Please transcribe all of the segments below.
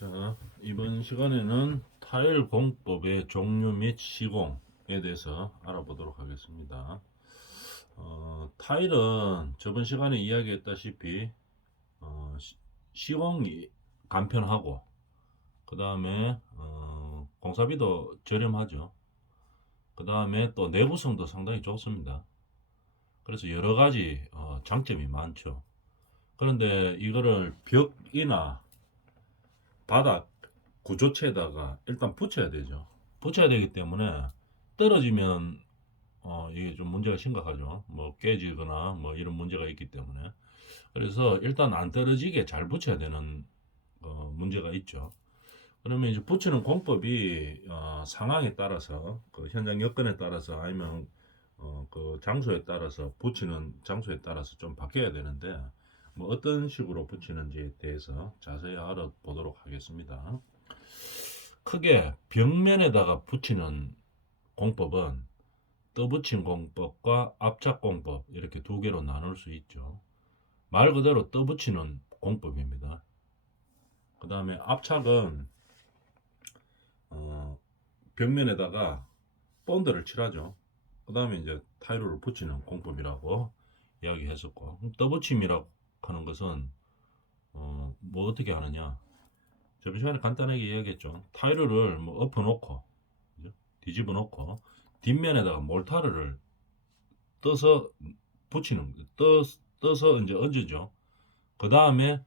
자, 이번 시간에는 타일 공법의 종류 및 시공에 대해서 알아보도록 하겠습니다. 타일은 저번 시간에 이야기했다시피 시공이 간편하고 그 다음에 공사비도 저렴하죠. 그 다음에 또 내구성도 상당히 좋습니다. 그래서 여러 가지 장점이 많죠. 그런데 이거를 벽이나 바닥 구조체에다가 일단 붙여야 되죠. 붙여야 되기 때문에 떨어지면 이게 좀 문제가 심각하죠. 뭐 깨지거나 뭐 이런 문제가 있기 때문에. 그래서 일단 안 떨어지게 잘 붙여야 되는 문제가 있죠. 그러면 이제 붙이는 공법이 상황에 따라서 그 현장 여건에 따라서 아니면 그 장소에 따라서 붙이는 장소에 따라서 좀 바뀌어야 되는데 뭐 어떤 식으로 붙이는지에 대해서 자세히 알아보도록 하겠습니다. 크게 벽면에다가 붙이는 공법은 떠붙인 공법과 압착 공법 이렇게 두 개로 나눌 수 있죠. 말 그대로 떠붙이는 공법입니다. 그 다음에 압착은 벽면에다가 본드를 칠하죠. 그 다음에 이제 타일을 붙이는 공법이라고 이야기했었고, 떠붙임이라고 하는 것은 뭐 어떻게 하느냐. 저번 시간에 간단하게 이야기했죠. 타일을 뭐 엎어놓고 뒤집어 놓고 뒷면에다가 몰타르를 떠서 붙이는 떠서 이제 얹어죠. 그 다음에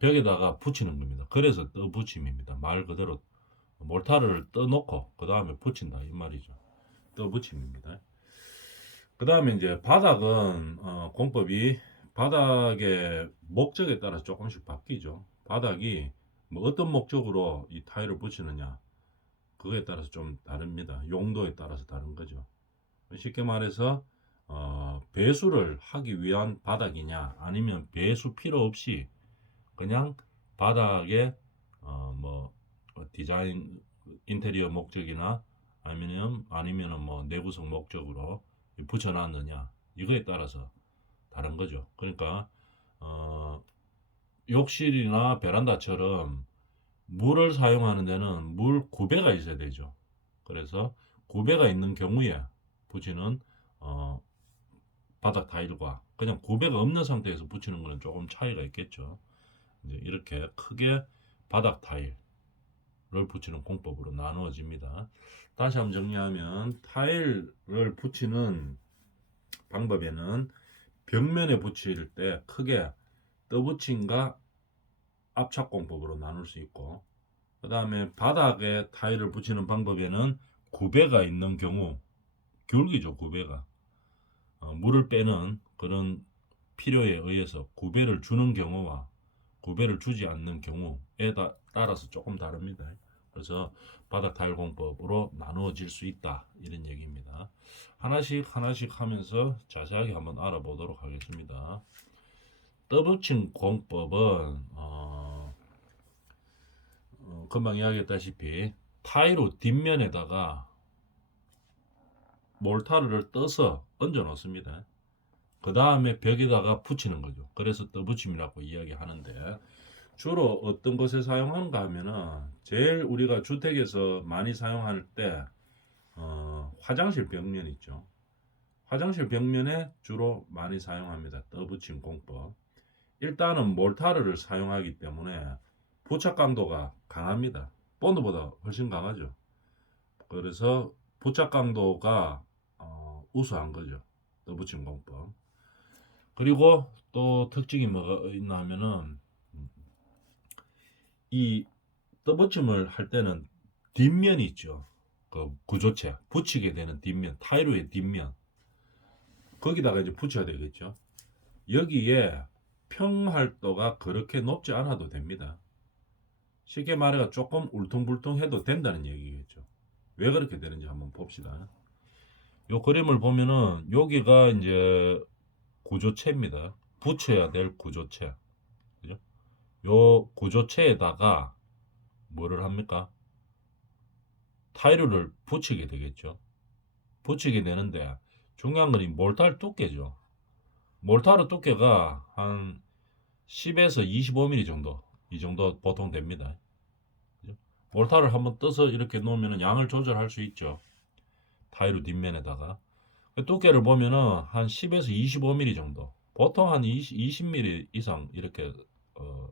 벽에다가 붙이는 겁니다. 그래서 떠붙임입니다. 말 그대로 몰타르를 떠놓고 그 다음에 붙인다 이 말이죠. 떠붙임입니다. 그 다음에 이제 바닥은 공법이 바닥의 목적에 따라 조금씩 바뀌죠. 바닥이 뭐 어떤 목적으로 이 타일을 붙이느냐 그거에 따라서 좀 다릅니다. 용도에 따라서 다른 거죠. 쉽게 말해서 배수를 하기 위한 바닥이냐 아니면 배수 필요 없이 그냥 바닥에 뭐 디자인 인테리어 목적이나 아니면은 뭐 내구성 목적으로 붙여놨느냐 이거에 따라서 다른 거죠. 그러니까 욕실이나 베란다처럼 물을 사용하는 데는 물 구배가 있어야 되죠. 그래서 구배가 있는 경우에 붙이는 바닥 타일과 그냥 구배가 없는 상태에서 붙이는 거는 조금 차이가 있겠죠. 이제 이렇게 크게 바닥 타일을 붙이는 공법으로 나누어집니다. 다시 한번 정리하면 타일을 붙이는 방법에는 벽면에 붙일 때 크게 떠붙임과 압착 공법으로 나눌 수 있고, 그 다음에 바닥에 타일을 붙이는 방법에는 구배가 있는 경우, 귤기죠 구배가 물을 빼는 그런 필요에 의해서 구배를 주는 경우와 구배를 주지 않는 경우에 따라서 조금 다릅니다. 그래서 바닥 타일 공법으로 나누어질 수 있다 이런 얘기입니다. 하나씩 하나씩 하면서 자세하게 한번 알아보도록 하겠습니다. 떠붙인 공법은 금방 이야기했다시피 타일로 뒷면에다가 몰타르를 떠서 얹어 놓습니다. 그 다음에 벽에다가 붙이는 거죠. 그래서 떠붙임이라고 이야기하는데 주로 어떤 것에 사용하는가 하면은 제일 우리가 주택에서 많이 사용할 때 화장실 벽면 있죠. 화장실 벽면에 주로 많이 사용합니다. 떠붙임 공법. 일단은 몰타르를 사용하기 때문에 부착 강도가 강합니다. 본드보다 훨씬 강하죠. 그래서 부착 강도가 우수한 거죠. 떠붙임 공법. 그리고 또 특징이 뭐가 있나 하면은 이 떠붙임을 할 때는 뒷면이 있죠. 그 구조체 붙이게 되는 뒷면, 타일의 뒷면 거기다가 이제 붙여야 되겠죠. 여기에 평활도가 그렇게 높지 않아도 됩니다. 쉽게 말해서 조금 울퉁불퉁해도 된다는 얘기겠죠. 왜 그렇게 되는지 한번 봅시다. 요 그림을 보면은 여기가 이제 구조체입니다. 붙여야 될 구조체. 그죠? 요 구조체에다가 뭐를 합니까? 타일을 붙이게 되겠죠. 붙이게 되는데 중요한 건 이 몰탈 두께죠. 몰타르 두께가 한 10에서 25mm 정도 이 정도 보통 됩니다. 몰타를 한번 떠서 이렇게 놓으면 양을 조절할 수 있죠. 타이로 뒷면에다가 두께를 보면은 한 10에서 25mm 정도. 보통 한 20mm 이상 이렇게 어,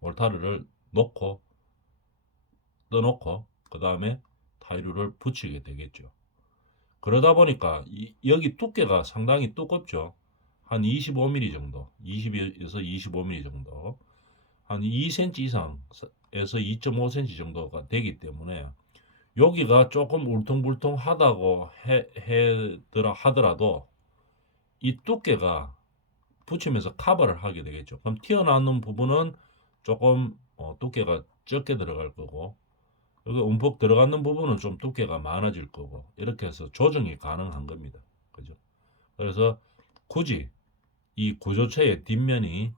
몰타를 놓고 떠놓고 그 다음에 타이루를 붙이게 되겠죠. 그러다 보니까 여기 두께가 상당히 두껍죠. 한 25mm 정도, 20에서 25mm 정도, 한 2cm 이상에서 2.5cm 정도가 되기 때문에 여기가 조금 울퉁불퉁하다고 하더라도 이 두께가 붙이면서 커버를 하게 되겠죠. 그럼 튀어나오는 부분은 조금 두께가 적게 들어갈 거고 여기 움푹 들어가는 부분은 좀 두께가 많아질 거고 이렇게 해서 조정이 가능한 겁니다. 그죠? 그래서 굳이 이 구조체의 뒷면이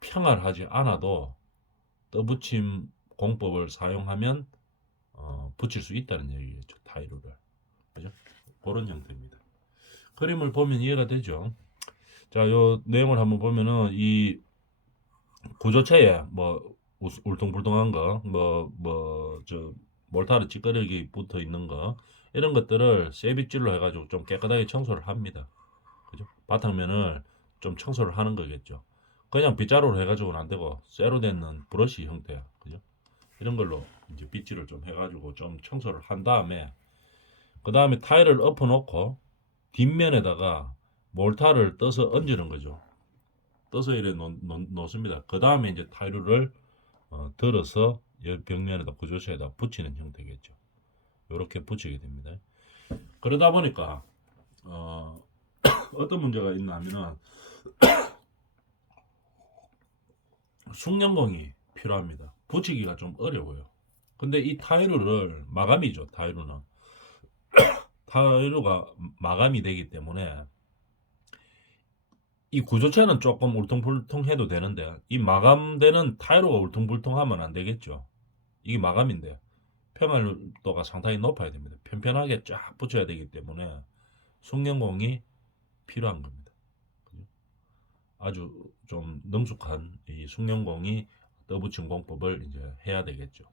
평활하지 않아도 떠붙임 공법을 사용하면 붙일 수 있다는 얘기겠죠. 타이루를. 그죠? 그런 형태입니다. 그림을 보면 이해가 되죠. 자, 요 내용을 한번 보면은 이 구조체에 뭐 울퉁불퉁한 거, 저 몰타르 찌꺼기 붙어 있는 거 이런 것들을 세빗질로 해가지고 좀 깨끗하게 청소를 합니다. 그죠? 바탕면을 좀 청소를 하는 거겠죠. 그냥 빗자루로 해가지고는 안 되고 쇠로 된 브러쉬 형태야. 그죠? 이런 걸로 이제 빗질을 좀 해가지고 좀 청소를 한 다음에 그 다음에 타일을 엎어놓고 뒷면에다가 몰타를 떠서 얹는 거죠. 떠서 이래 놓습니다. 그 다음에 이제 타일을 들어서 벽면에다 구조체에다 붙이는 형태겠죠. 이렇게 붙이게 됩니다. 그러다 보니까 어떤 문제가 있나 하면은 숙련공이 필요합니다. 붙이기가 좀 어려워요. 근데 이 타이루를 마감이죠. 타이루가 마감이 되기 때문에 이 구조체는 조금 울퉁불퉁해도 되는데 이 마감되는 타이루가 울퉁불퉁하면 안 되겠죠. 이게 마감인데 평활도가 상당히 높아야 됩니다. 편편하게 쫙 붙여야 되기 때문에 숙련공이 필요한 겁니다. 아주 좀 능숙한 이 숙련공이 떠붙임 공법을 이제 해야 되겠죠.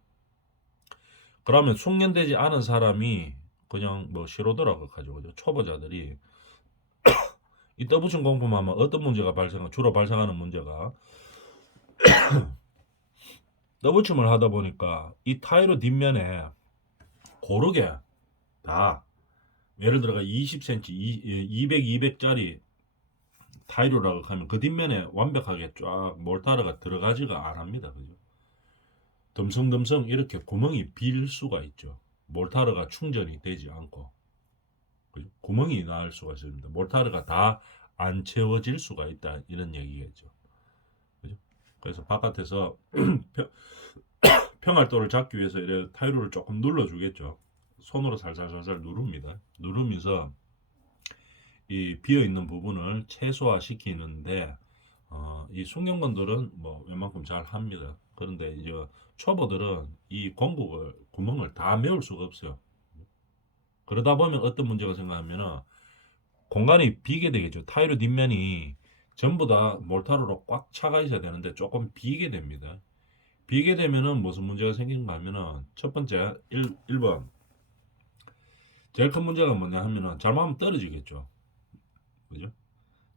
그러면 숙련되지 않은 사람이 그냥 뭐素人라고 하죠. 그죠? 초보자들이 이 떠붙임 공법하면 어떤 문제가 주로 발생하는 문제가 떠붙임을 하다 보니까 이 타이로 뒷면에 고르게 다 예를 들어가 20cm, 200, 200짜리 타이로라고 하면 그 뒷면에 완벽하게 쫙 몰타르가 들어가지가 않습니다. 그죠? 듬성듬성 이렇게 구멍이 빌 수가 있죠. 몰타르가 충전이 되지 않고 그죠? 구멍이 날 수가 있습니다. 몰타르가 다 안 채워질 수가 있다 이런 얘기겠죠. 그죠? 그래서 바깥에서 평활도를 잡기 위해서 이래 타이로를 조금 눌러주겠죠. 손으로 살살살살 누릅니다. 누르면서 이 비어 있는 부분을 최소화시키는데 이 숙련건들은 뭐 웬만큼 잘 합니다. 그런데 이제 초보들은 이 구멍을 다 메울 수가 없어요. 그러다 보면 어떤 문제가 생각하면은 공간이 비게 되겠죠. 타이로 뒷면이 전부 다 몰타르로 꽉 차가 있어야 되는데 조금 비게 됩니다. 비게 되면은 무슨 문제가 생기는가 하면은 첫 번째 1번 제일 큰 문제가 뭐냐 하면은 잘못하면 떨어지겠죠. 그죠?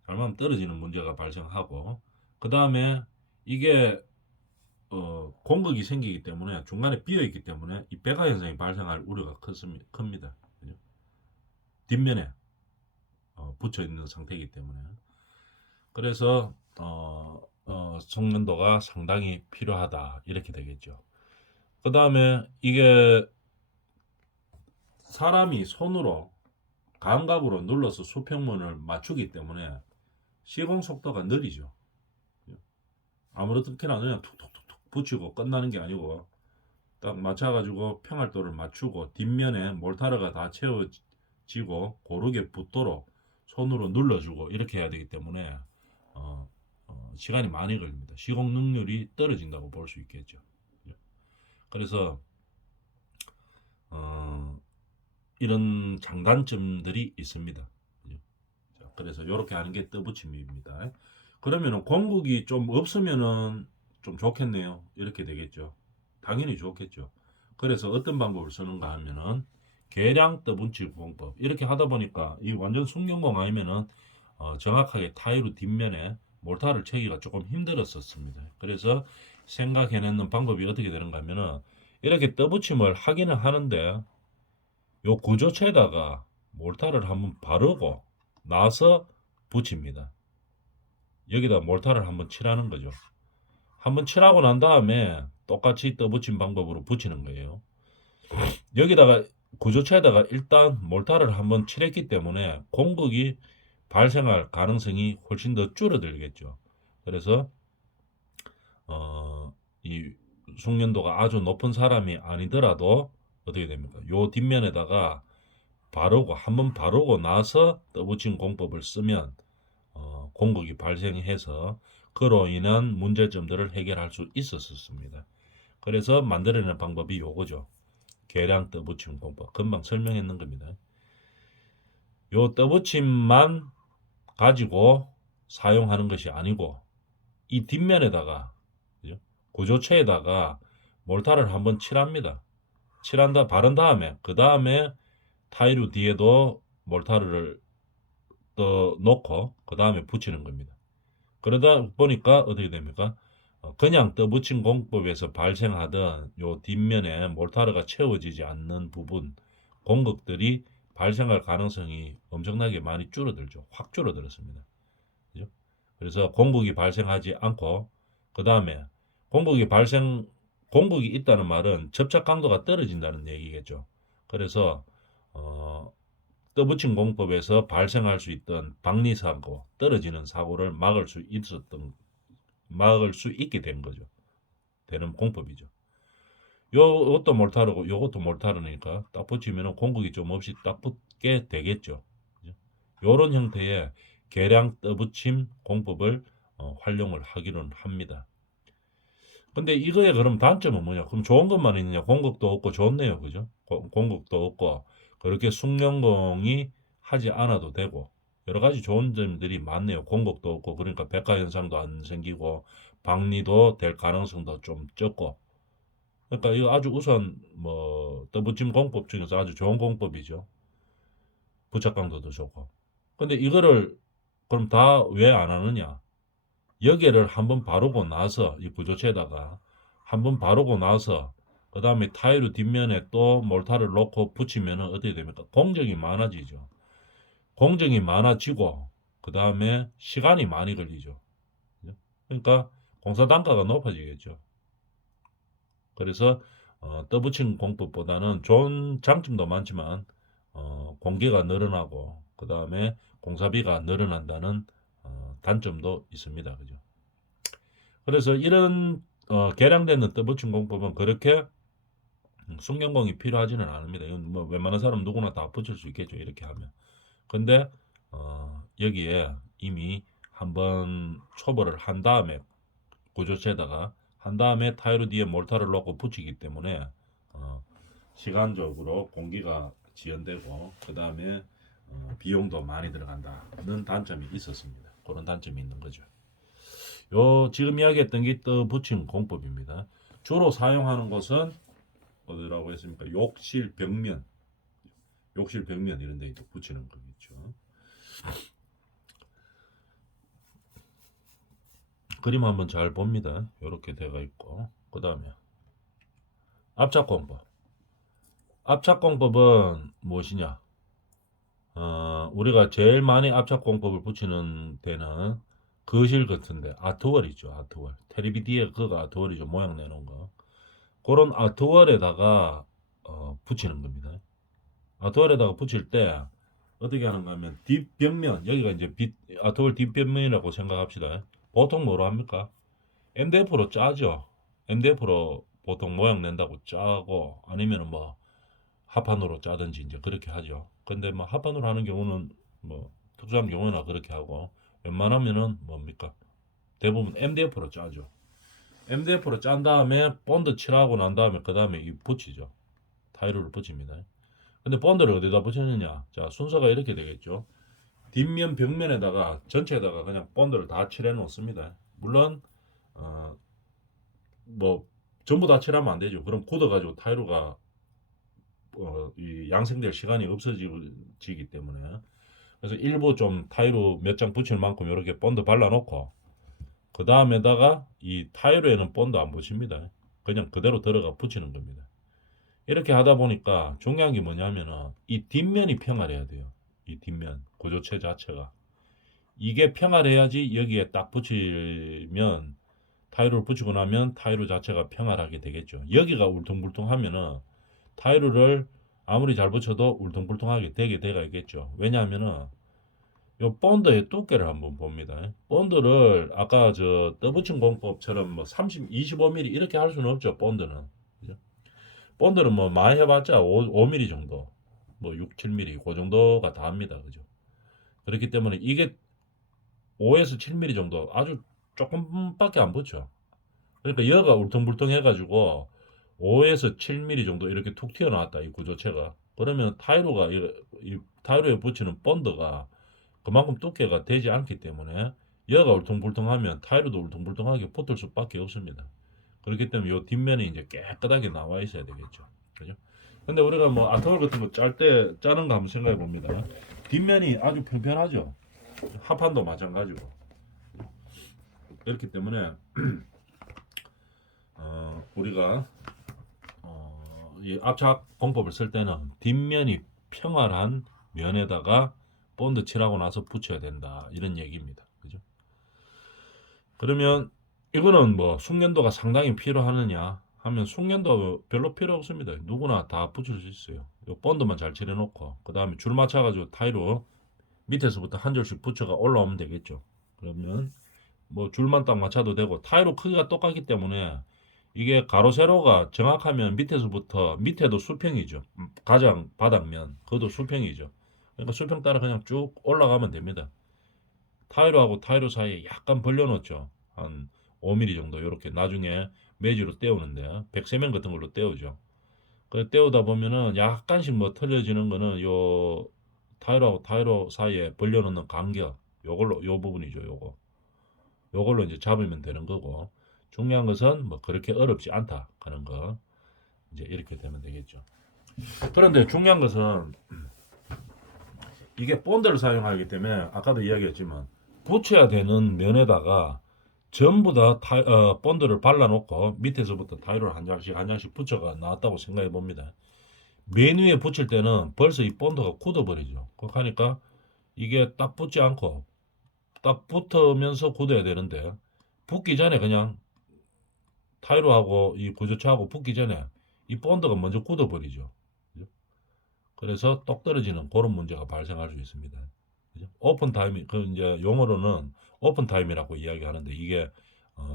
잘못하면 떨어지는 문제가 발생하고 그 다음에 이게 공극이 생기기 때문에 중간에 비어 있기 때문에 이 백화 현상이 발생할 우려가 큽니다. 그죠? 뒷면에 붙여 있는 상태이기 때문에 그래서 숙련도가 상당히 필요하다 이렇게 되겠죠. 그 다음에 이게 사람이 손으로 감각으로 눌러서 수평문을 맞추기 때문에 시공 속도가 느리죠. 아무렇게나 그냥 툭툭툭툭 붙이고 끝나는 게 아니고 딱 맞춰가지고 평활도를 맞추고 뒷면에 몰타르가 다 채워지고 고르게 붙도록 손으로 눌러주고 이렇게 해야 되기 때문에 시간이 많이 걸립니다. 시공 능률이 떨어진다고 볼 수 있겠죠. 그래서 이런 장단점들이 있습니다. 그래서 이렇게 하는 게 떠붙임입니다. 그러면은 공국이 좀 없으면은 좀 좋겠네요. 이렇게 되겠죠. 당연히 좋겠죠. 그래서 어떤 방법을 쓰는가 하면은 계량 떠붙이기 공법 이렇게 하다 보니까 이 완전 숙련공 아니면은 정확하게 타일로 뒷면에 몰타를 채기가 조금 힘들었었습니다. 그래서 생각해내는 방법이 어떻게 되는가 하면은 이렇게 떠붙임을 하기는 하는데 요 구조체에다가 몰타를 한번 바르고 나서 붙입니다. 여기다 몰타를 한번 칠하는 거죠. 한번 칠하고 난 다음에 똑같이 떠붙임 방법으로 붙이는 거예요. 여기다가 구조체에다가 일단 몰타를 한번 칠했기 때문에 공극이 발생할 가능성이 훨씬 더 줄어들겠죠. 그래서 이 숙련도가 아주 높은 사람이 아니더라도 어떻게 됩니까? 요 뒷면에다가 바르고 한번 바르고 나서 떠붙인 공법을 쓰면 공극이 발생해서 그로 인한 문제점들을 해결할 수 있었습니다. 그래서 만들어내는 방법이 요거죠. 계량 떠붙임 공법. 금방 설명했는 겁니다. 요 떠붙임만 가지고 사용하는 것이 아니고 이 뒷면에다가 그죠? 구조체에다가 몰타를 한번 칠합니다. 칠한다 바른 다음에 그 다음에 타일루 뒤에도 몰타를 또 놓고 그 다음에 붙이는 겁니다. 그러다 보니까 어떻게 됩니까? 그냥 떠붙인 공법에서 발생하던 요 뒷면에 몰타르가 채워지지 않는 부분 공극들이 발생할 가능성이 엄청나게 많이 줄어들죠. 확 줄어들었습니다. 그죠? 그래서 공극이 발생하지 않고 그 다음에 공극이 있다는 말은 접착 강도가 떨어진다는 얘기겠죠. 그래서 떠붙인 공법에서 발생할 수 있던 박리사고 떨어지는 사고를 막을 수 있게 된 거죠. 되는 공법이죠. 요것도 몰타르고 요것도 몰타르니까 딱 붙이면 공극이 좀 없이 딱 붙게 되겠죠. 요런 형태의 계량 떠붙임 공법을 활용을 하기는 합니다. 근데 이거의 그럼 단점은 뭐냐? 그럼 좋은 것만 있느냐? 공극도 없고 좋네요. 그죠? 공극도 없고 그렇게 숙련공이 하지 않아도 되고 여러 가지 좋은 점들이 많네요. 공극도 없고 그러니까 백화 현상도 안 생기고 박리도 될 가능성도 좀 적고 그러니까 이거 아주 우선 뭐 떠붙임 공법 중에서 아주 좋은 공법이죠. 부착 강도도 좋고. 근데 이거를 그럼 다 왜 안 하느냐? 여기를 한번 바르고 나서 이 구조체에다가 한번 바르고 나서 그 다음에 타일로 뒷면에 또 몰타를 놓고 붙이면 어떻게 됩니까? 공정이 많아지죠. 공정이 많아지고 그 다음에 시간이 많이 걸리죠. 그러니까 공사 단가가 높아지겠죠. 그래서 떠붙인 공법보다는 좋은 장점도 많지만 공개가 늘어나고 그 다음에 공사비가 늘어난다는 단점도 있습니다. 그죠? 그래서 이런 개량되는 떠붙인 공법은 그렇게 숙련공이 필요하지는 않습니다. 이건 뭐 웬만한 사람 누구나 다 붙일 수 있겠죠. 이렇게 하면. 근데 여기에 이미 한번 초벌을 한 다음에 구조체에다가 한 다음에 타일로 뒤에 몰타를 놓고 붙이기 때문에 시간적으로 공기가 지연되고 그 다음에 비용도 많이 들어간다는 단점이 있었습니다. 그런 단점이 있는 거죠. 요 지금 이야기했던 게 떠붙임 공법입니다. 주로 사용하는 것은 어디라고 했습니까? 욕실 벽면 이런 데 붙이는 거겠죠. 그림 한번 잘 봅니다. 이렇게 돼가 있고 그 다음에 압착공법. 압착공법은 무엇이냐? 우리가 제일 많이 압착공법을 붙이는 데는 거실 같은데 아트월 있죠. 아트월. 테레비 뒤에 그거 아트월이죠. 모양 내놓은 거. 그런 아트월에다가 붙이는 겁니다. 아트월에다가 붙일 때 어떻게 하는가 하면 뒷벽면 여기가 이제 아트월 뒷벽면이라고 생각합시다. 보통 뭐로 합니까? MDF로 짜죠. MDF로 보통 모양 낸다고 짜고 아니면 뭐 합판으로 짜든지 이제 그렇게 하죠. 근데 뭐 합판으로 하는 경우는 뭐 특수한 경우나 그렇게 하고 웬만하면은 뭡니까? 대부분 MDF로 짜죠. MDF로 짠 다음에 본드 칠하고 난 다음에 그 다음에 이 붙이죠. 타일을 붙입니다. 근데 본드를 어디다 붙였느냐? 자, 순서가 이렇게 되겠죠. 뒷면 벽면에다가 전체에다가 그냥 본드를 다 칠해 놓습니다. 물론 뭐 전부 다 칠하면 안 되죠. 그럼 굳어가지고 타이로가 이 양생될 시간이 없어지기 때문에. 그래서 일부 좀 타이로 몇 장 붙일 만큼 이렇게 본드 발라놓고 그 다음에다가 이 타이로에는 본드 안 붙입니다. 그냥 그대로 들어가 붙이는 겁니다. 이렇게 하다 보니까 중요한 게 뭐냐면은 이 뒷면이 평활해야 돼요. 이 뒷면 구조체 자체가 이게 평활해야지 여기에 딱 붙이면 타이로를 붙이고 나면 타이로 자체가 평활하게 되겠죠. 여기가 울퉁불퉁하면은 타이로를 아무리 잘 붙여도 울퉁불퉁하게 되게 되겠죠. 왜냐하면은 요 본드의 두께를 한번 봅니다. 본드를 아까 저 떠붙인 공법처럼 뭐 30, 25mm 이렇게 할 수는 없죠. 본드는. 그죠? 본드는 뭐 많이 해봤자 5mm 정도, 뭐 6, 7mm 그 정도가 다 합니다. 그죠? 그렇기 때문에 이게 5에서 7mm 정도 아주 조금밖에 안 붙죠. 그러니까 여가 울퉁불퉁 해가지고 5에서 7mm 정도 이렇게 툭 튀어나왔다 이 구조체가. 그러면 타이로가 이 타이로에 붙이는 본드가 그만큼 두께가 되지 않기 때문에 여가 울퉁불퉁하면 타이로도 울퉁불퉁하게 붙을 수밖에 없습니다. 그렇기 때문에 이 뒷면이 이제 깨끗하게 나와 있어야 되겠죠. 그죠? 근데 우리가 뭐 아트월 같은 거 짤 때 짜는 거 한번 생각해 봅니다. 뒷면이 아주 평평하죠. 하판도 마찬가지고. 그렇기 때문에 우리가 이 압착 공법을 쓸 때는 뒷면이 평활한 면에다가 본드 칠하고 나서 붙여야 된다 이런 얘기입니다. 그죠? 그러면 이거는 뭐 숙련도가 상당히 필요하느냐 하면 숙련도 별로 필요 없습니다. 누구나 다 붙일 수 있어요. 이 본드만 잘 칠해놓고 그 다음에 줄 맞춰가지고 타이로 밑에서부터 한 줄씩 붙여가 올라오면 되겠죠. 그러면 뭐 줄만 딱 맞춰도 되고 타이로 크기가 똑같기 때문에 이게 가로 세로가 정확하면 밑에서부터 밑에도 수평이죠. 가장 바닥면 그것도 수평이죠. 그러니까 수평 따라 그냥 쭉 올라가면 됩니다. 타이로하고 타이로 사이에 약간 벌려놓죠. 한 5mm 정도 이렇게 나중에 매지로 떼우는데 백세면 같은 걸로 떼우죠. 그 떼우다 보면은 약간씩 뭐 틀려지는 거는 요 타이로하고 타이로 사이에 벌려놓는 간격 요걸로 요 부분이죠. 요걸로 이제 잡으면 되는 거고 중요한 것은 뭐 그렇게 어렵지 않다 하는 거 이제 이렇게 되면 되겠죠. 그런데 중요한 것은 이게 본드를 사용하기 때문에 아까도 이야기했지만 붙여야 되는 면에다가 전부 다 본드를 발라놓고 밑에서부터 타이로를 한 장씩 붙여가 나왔다고 생각해 봅니다. 맨 위에 붙일 때는 벌써 이 본드가 굳어버리죠. 그러니까 이게 딱 붙지 않고 딱 붙으면서 굳어야 되는데 붙기 전에 그냥 타이로하고 이 구조체하고 붙기 전에 이 본드가 먼저 굳어버리죠. 그죠? 그래서 똑 떨어지는 그런 문제가 발생할 수 있습니다. 그죠? 오픈 타임, 그 이제 용어로는 오픈 타임이라고 이야기하는데 이게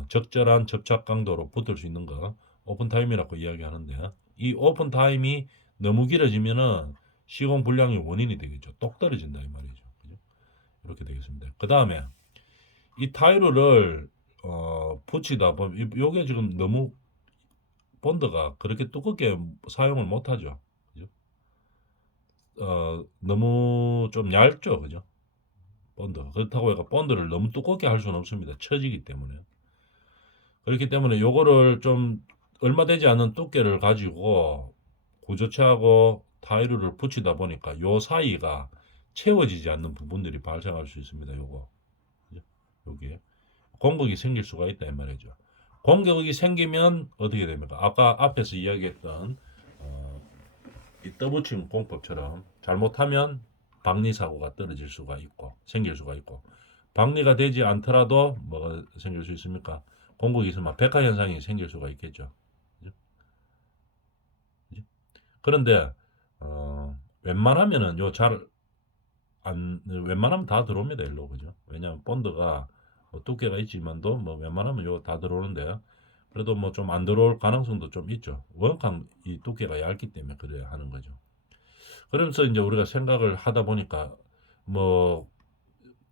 적절한 접착 강도로 붙을 수 있는 거 오픈 타임이라고 이야기하는데 이 오픈 타임이 너무 길어지면은 시공 불량의 원인이 되겠죠. 똑 떨어진다 이 말이죠. 그죠? 이렇게 되겠습니다. 그 다음에 이 타이로를 붙이다 보면 요게 지금 너무 본드가 그렇게 두껍게 사용을 못하죠. 그죠? 너무 좀 얇죠, 그죠? 본드. 그렇다고 해서 본드를 너무 두껍게 할 수는 없습니다. 처지기 때문에. 그렇기 때문에 요거를 좀 얼마 되지 않은 두께를 가지고 구조체하고 타이르를 붙이다 보니까 요 사이가 채워지지 않는 부분들이 발생할 수 있습니다. 요거. 그죠? 여기에. 공격이 생길 수가 있다 이 말이죠. 공격이 생기면 어떻게 됩니까? 아까 앞에서 이야기했던 이 떠붙임 공법처럼 잘못하면 박리 사고가 떨어질 수가 있고 생길 수가 있고 박리가 되지 않더라도 뭐가 생길 수 있습니까? 공격이 있으면 백화 현상이 생길 수가 있겠죠. 그죠? 그죠? 그런데 웬만하면은 웬만하면 다 들어옵니다 일로 그죠? 왜냐하면 본드가 뭐 두께가 있지만도 뭐 웬만하면 요 다 들어오는데 그래도 뭐 좀 안 들어올 가능성도 좀 있죠. 워낙 이 두께가 얇기 때문에 그래야 하는 거죠. 그러면서 이제 우리가 생각을 하다 보니까 뭐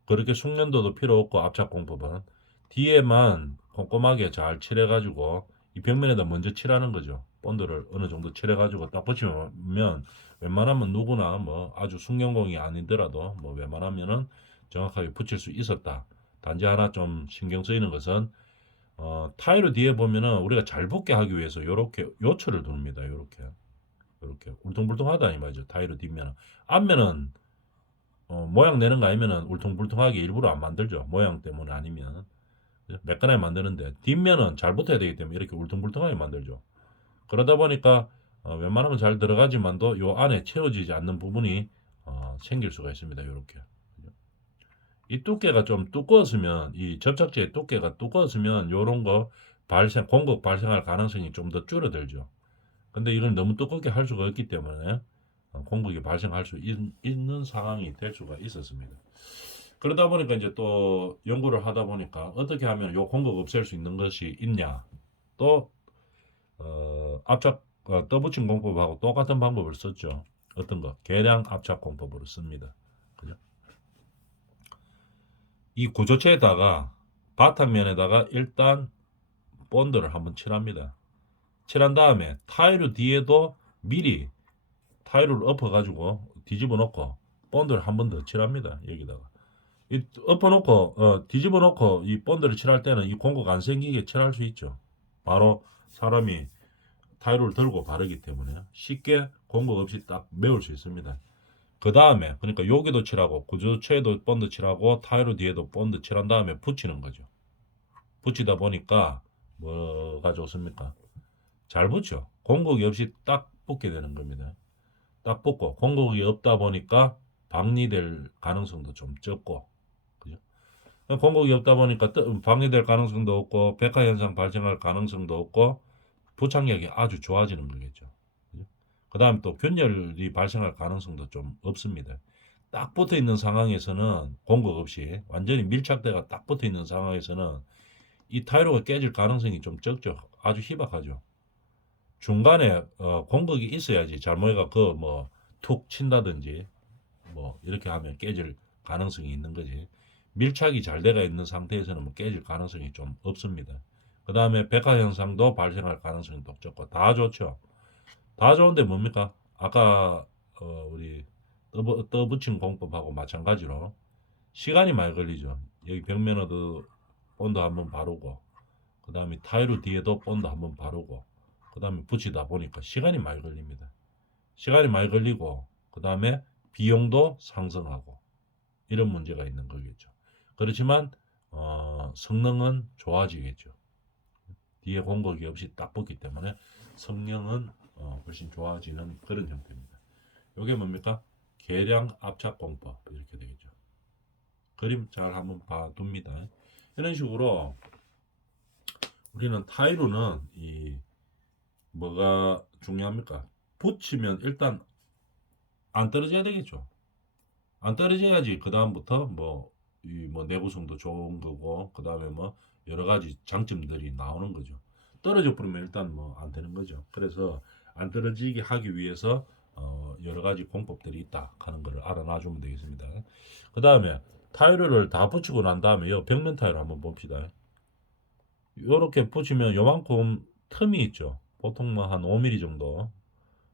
그렇게 숙련도도 필요 없고 압착 공법은 뒤에만 꼼꼼하게 잘 칠해가지고 이 벽면에다 먼저 칠하는 거죠. 본드를 어느 정도 칠해가지고 딱 붙이면 웬만하면 누구나 뭐 아주 숙련공이 아니더라도 뭐 웬만하면은 정확하게 붙일 수 있었다. 단지 하나 좀 신경 쓰이는 것은 타이로 뒤에 보면은 우리가 잘 붙게 하기 위해서 요렇게 요철을 두릅니다. 요렇게 울퉁불퉁하다 이 말이죠. 타이로 뒷면은. 앞면은 모양 내는 거 아니면은 울퉁불퉁하게 일부러 안 만들죠. 모양 때문에 아니면. 매끈하게 만드는데 뒷면은 잘 붙어야 되기 때문에 이렇게 울퉁불퉁하게 만들죠. 그러다 보니까 웬만하면 잘 들어가지만도 요 안에 채워지지 않는 부분이 생길 수가 있습니다. 요렇게. 이 두께가 좀 두꺼웠으면 이 접착제의 두께가 두꺼웠으면 요런 거 공급 발생할 가능성이 좀 더 줄어들죠. 근데 이걸 너무 두껍게 할 수가 없기 때문에 공급이 발생할 수 있는 상황이 될 수가 있었습니다. 그러다 보니까 이제 또 연구를 하다 보니까 어떻게 하면 요 공급 없앨 수 있는 것이 있냐. 또 압착 떠붙인 공법하고 똑같은 방법을 썼죠. 어떤 거? 계량 압착 공법으로 씁니다. 그죠? 이 구조체에다가 바탕면에다가 일단 본드를 한번 칠합니다. 칠한 다음에 타일을 뒤에도 미리 타일을 엎어가지고 뒤집어 놓고 본드를 한 번 더 칠합니다. 여기다가 이 엎어놓고 뒤집어 놓고 이 본드를 칠할 때는 이 공급 안 생기게 칠할 수 있죠. 바로 사람이 타일을 들고 바르기 때문에 쉽게 공급 없이 딱 메울 수 있습니다. 그 다음에 그러니까 여기도 칠하고 구조체에도 본드 칠하고 타일로 뒤에도 본드 칠한 다음에 붙이는 거죠. 붙이다 보니까 뭐가 좋습니까? 잘 붙죠. 공급이 없이 딱 붙게 되는 겁니다. 딱 붙고 공급이 없다 보니까 방리될 가능성도 좀 적고, 그죠? 공급이 없다 보니까 방리될 가능성도 없고 백화 현상 발생할 가능성도 없고 부착력이 아주 좋아지는 거겠죠. 그 다음 또 균열이 발생할 가능성도 좀 없습니다. 딱 붙어 있는 상황에서는 공급 없이 완전히 밀착대가 딱 붙어 있는 상황에서는 이 타이로가 깨질 가능성이 좀 적죠. 아주 희박하죠. 중간에 공급이 있어야지 잘못해가 그 뭐 툭 친다든지 뭐 이렇게 하면 깨질 가능성이 있는 거지. 밀착이 잘 돼가 있는 상태에서는 뭐 깨질 가능성이 좀 없습니다. 그 다음에 백화 현상도 발생할 가능성이 또 적고 다 좋죠. 다 좋은데 뭡니까? 아까 우리 떠붙인 공법하고 마찬가지로 시간이 많이 걸리죠. 여기 벽면에도 본드 한번 바르고 그 다음에 타일로 뒤에도 본드 한번 바르고 그 다음에 붙이다 보니까 시간이 많이 걸립니다. 시간이 많이 걸리고 그 다음에 비용도 상승하고 이런 문제가 있는 거겠죠. 그렇지만 성능은 좋아지겠죠. 뒤에 공격이 없이 딱 붙기 때문에 성능은 훨씬 좋아지는 그런 형태입니다. 이게 뭡니까? 계량 압착 공법 이렇게 되겠죠. 그림 잘 한번 봐둡니다. 이런 식으로 우리는 타이로는 이 뭐가 중요합니까? 붙이면 일단 안 떨어져야 되겠죠. 안 떨어져야지 그 다음부터 뭐 내구성도 좋은 거고 그 다음에 뭐 여러 가지 장점들이 나오는 거죠. 떨어져 버리면 일단 뭐 안 되는 거죠. 그래서 안 떨어지게 하기 위해서 여러 가지 공법들이 있다 하는 것을 알아놔주면 되겠습니다. 그 다음에 타일을 다 붙이고 난 다음에 요 벽면 타일을 한번 봅시다. 요렇게 붙이면 요만큼 틈이 있죠. 보통 뭐 한 5mm 정도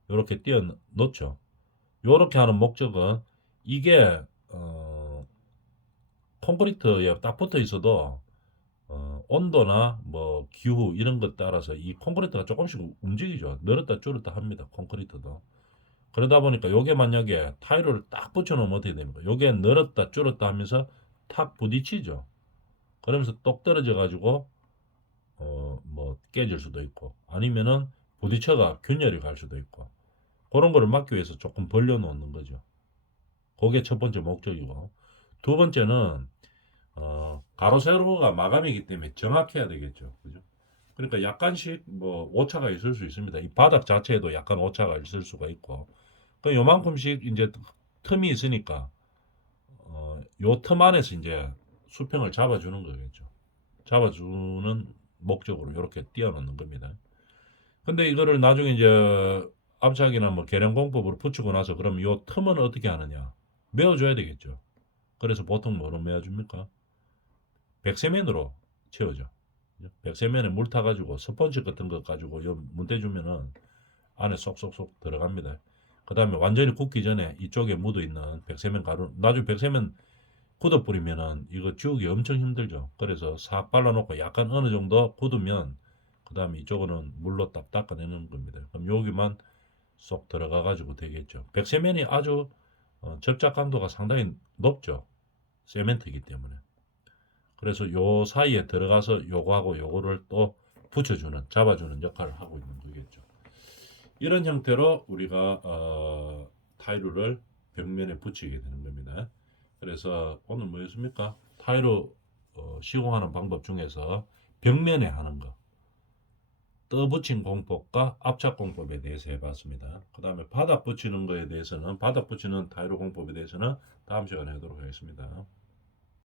요렇게 띄어 놓죠. 요렇게 하는 목적은 이게 콘크리트에 딱 붙어 있어도 온도나 뭐 기후 이런 것 따라서 이 콘크리트가 조금씩 움직이죠. 늘었다 줄었다 합니다. 콘크리트도. 그러다 보니까 요게 만약에 타일을 딱 붙여놓으면 어떻게 됩니까? 요게 늘었다 줄었다 하면서 탁 부딪히죠. 그러면서 똑 떨어져 가지고 뭐 깨질 수도 있고 아니면은 부딪혀가 균열이 갈 수도 있고 그런 거를 막기 위해서 조금 벌려 놓는 거죠. 그게 첫 번째 목적이고 두 번째는 가로 세로가 마감이기 때문에 정확해야 되겠죠. 그죠? 그러니까 약간씩 뭐 오차가 있을 수 있습니다. 이 바닥 자체에도 약간 오차가 있을 수가 있고 그 요만큼씩 이제 틈이 있으니까 요 틈 안에서 이제 수평을 잡아주는 거겠죠. 잡아주는 목적으로 이렇게 띄워놓는 겁니다. 근데 이거를 나중에 이제 압착이나 뭐 계량 공법으로 붙이고 나서 그럼 요 틈은 어떻게 하느냐? 메워줘야 되겠죠. 그래서 보통 뭐로 메워줍니까? 백세면으로 채워져. 백세면에 물 타가지고 스펀지 같은 거 가지고 요 문대주면은 안에 쏙쏙쏙 들어갑니다. 그 다음에 완전히 굳기 전에 이쪽에 묻어 있는 백세면 가루, 나중에 백세면 굳어 뿌리면은 이거 지우기 엄청 힘들죠. 그래서 싹 발라놓고 약간 어느 정도 굳으면 그 다음에 이쪽은 물로 딱 닦아내는 겁니다. 그럼 여기만 쏙 들어가 가지고 되겠죠. 백세면이 아주 접착 강도가 상당히 높죠. 세멘트이기 때문에. 그래서 요 사이에 들어가서 요거하고 요거를 또 붙여주는, 잡아주는 역할을 하고 있는 거겠죠. 이런 형태로 우리가 타일을 벽면에 붙이게 되는 겁니다. 그래서 오늘 뭐였습니까? 타일을 시공하는 방법 중에서 벽면에 하는 거, 떠붙인 공법과 압착 공법에 대해서 해봤습니다. 그 다음에 바닥 붙이는 거에 대해서는, 바닥 붙이는 타일 공법에 대해서는 다음 시간에 하도록 하겠습니다.